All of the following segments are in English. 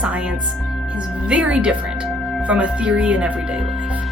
science is very different from a theory in everyday life.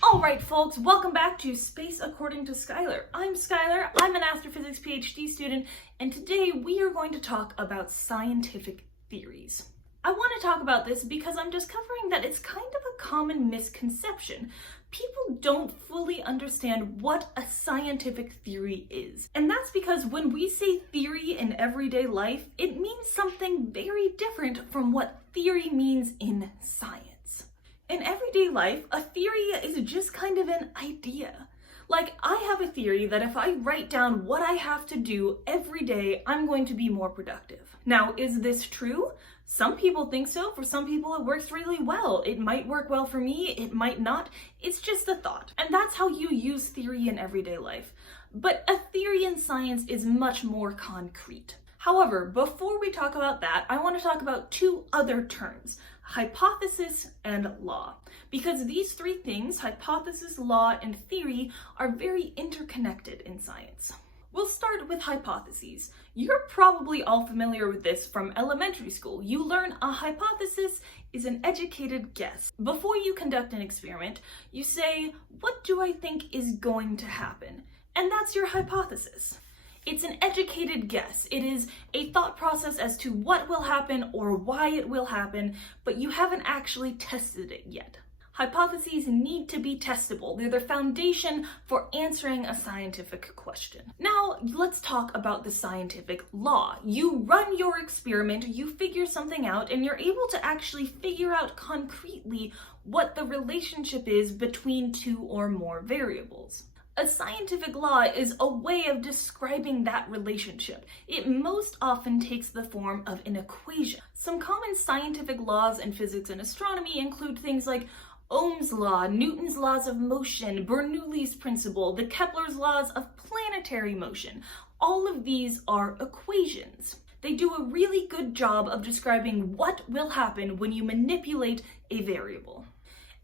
Alright folks, welcome back to Space According to Skylar. I'm Skylar, I'm an astrophysics PhD student, and today we are going to talk about scientific theories. I want to talk about this because I'm discovering that it's kind of a common misconception. People don't fully understand what a scientific theory is. And that's because when we say theory in everyday life, it means something very different from what theory means in science. In everyday life, a theory is just kind of an idea. Like, I have a theory that if I write down what I have to do every day, I'm going to be more productive. Now, is this true? Some people think so. For some people, it works really well. It might work well for me, it might not. It's just a thought. And that's how you use theory in everyday life. But a theory in science is much more concrete. However, before we talk about that, I want to talk about two other terms: hypothesis and law. Because these three things, hypothesis, law, and theory, are very interconnected in science. We'll start with hypotheses. You're probably all familiar with this from elementary school. You learn a hypothesis is an educated guess. Before you conduct an experiment, you say, what do I think is going to happen? And that's your hypothesis. It's an educated guess. It is a thought process as to what will happen or why it will happen, but you haven't actually tested it yet. Hypotheses need to be testable. They're the foundation for answering a scientific question. Now, let's talk about the scientific law. You run your experiment, you figure something out, and you're able to actually figure out concretely what the relationship is between two or more variables. A scientific law is a way of describing that relationship. It most often takes the form of an equation. Some common scientific laws in physics and astronomy include things like Ohm's law, Newton's laws of motion, Bernoulli's principle, the Kepler's laws of planetary motion. All of these are equations. They do a really good job of describing what will happen when you manipulate a variable.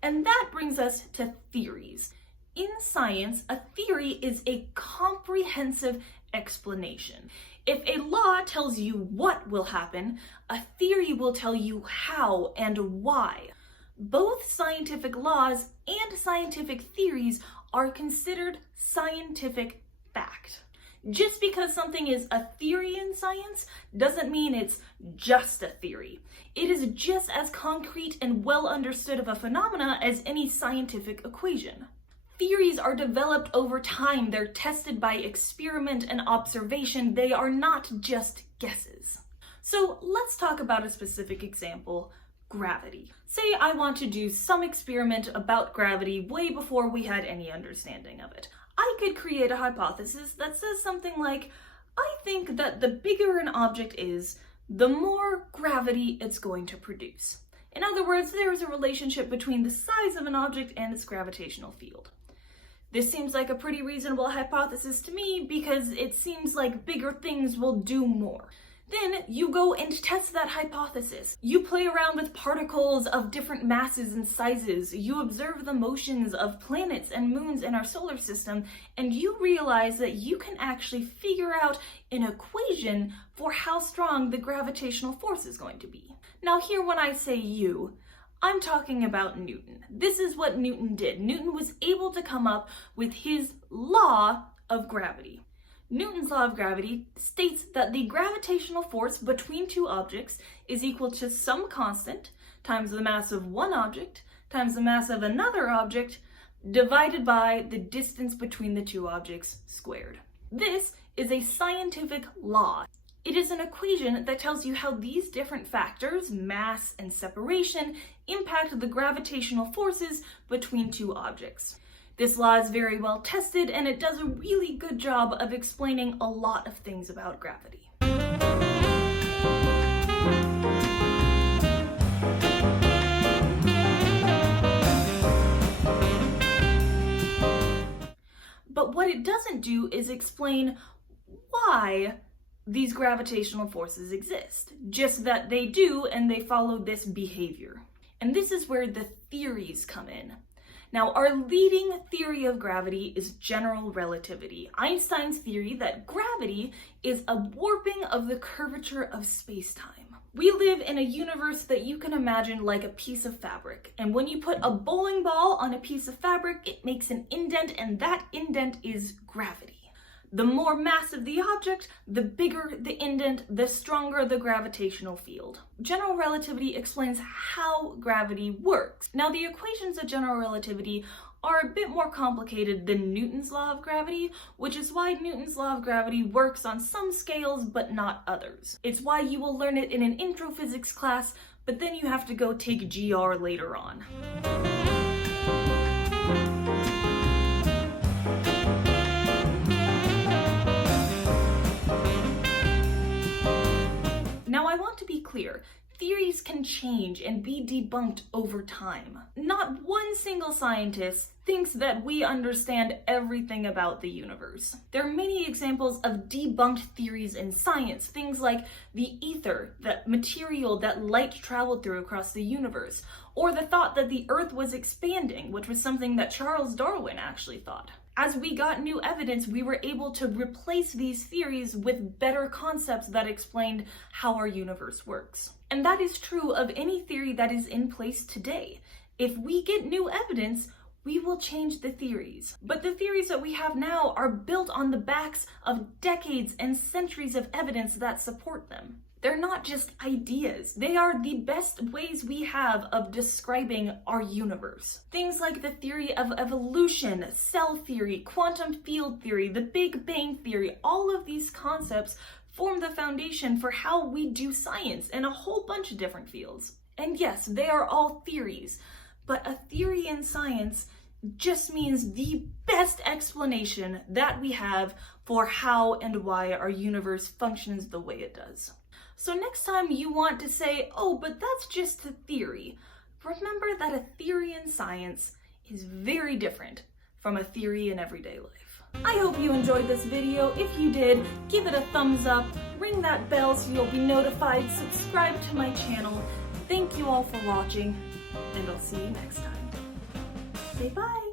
And that brings us to theories. In science, a theory is a comprehensive explanation. If a law tells you what will happen, a theory will tell you how and why. Both scientific laws and scientific theories are considered scientific fact. Just because something is a theory in science doesn't mean it's just a theory. It is just as concrete and well understood of a phenomena as any scientific equation. Theories are developed over time. They're tested by experiment and observation. They are not just guesses. So let's talk about a specific example: gravity. Say I want to do some experiment about gravity way before we had any understanding of it. I could create a hypothesis that says something like, I think that the bigger an object is, the more gravity it's going to produce. In other words, there is a relationship between the size of an object and its gravitational field. This seems like a pretty reasonable hypothesis to me because it seems like bigger things will do more. Then you go and test that hypothesis. You play around with particles of different masses and sizes. You observe the motions of planets and moons in our solar system, and you realize that you can actually figure out an equation for how strong the gravitational force is going to be. Now here, when I say you, I'm talking about Newton. This is what Newton did. Newton was able to come up with his law of gravity. Newton's law of gravity states that the gravitational force between two objects is equal to some constant times the mass of one object times the mass of another object divided by the distance between the two objects squared. This is a scientific law. It is an equation that tells you how these different factors, mass and separation, impact the gravitational forces between two objects. This law is very well tested, and it does a really good job of explaining a lot of things about gravity. But what it doesn't do is explain why these gravitational forces exist, just that they do and they follow this behavior. And this is where the theories come in. Now, our leading theory of gravity is general relativity, Einstein's theory that gravity is a warping of the curvature of space-time. We live in a universe that you can imagine like a piece of fabric, and when you put a bowling ball on a piece of fabric, it makes an indent, and that indent is gravity. The more massive the object, the bigger the indent, the stronger the gravitational field. General relativity explains how gravity works. Now, the equations of general relativity are a bit more complicated than Newton's law of gravity, which is why Newton's law of gravity works on some scales but not others. It's why you will learn it in an intro physics class, but then you have to go take GR later on. Now, I want to be clear. Theories can change and be debunked over time. Not one single scientist thinks that we understand everything about the universe. There are many examples of debunked theories in science, things like the ether, that material that light traveled through across the universe, or the thought that the Earth was expanding, which was something that Charles Darwin actually thought. As we got new evidence, we were able to replace these theories with better concepts that explained how our universe works. And that is true of any theory that is in place today. If we get new evidence, we will change the theories. But the theories that we have now are built on the backs of decades and centuries of evidence that support them. They're not just ideas. They are the best ways we have of describing our universe. Things like the theory of evolution, cell theory, quantum field theory, the Big Bang theory, all of these concepts form the foundation for how we do science in a whole bunch of different fields. And yes, they are all theories, but a theory in science just means the best explanation that we have for how and why our universe functions the way it does. So next time you want to say, oh, but that's just a theory, remember that a theory in science is very different from a theory in everyday life. I hope you enjoyed this video. If you did, give it a thumbs up, ring that bell so you'll be notified, subscribe to my channel. Thank you all for watching, and I'll see you next time. Say bye!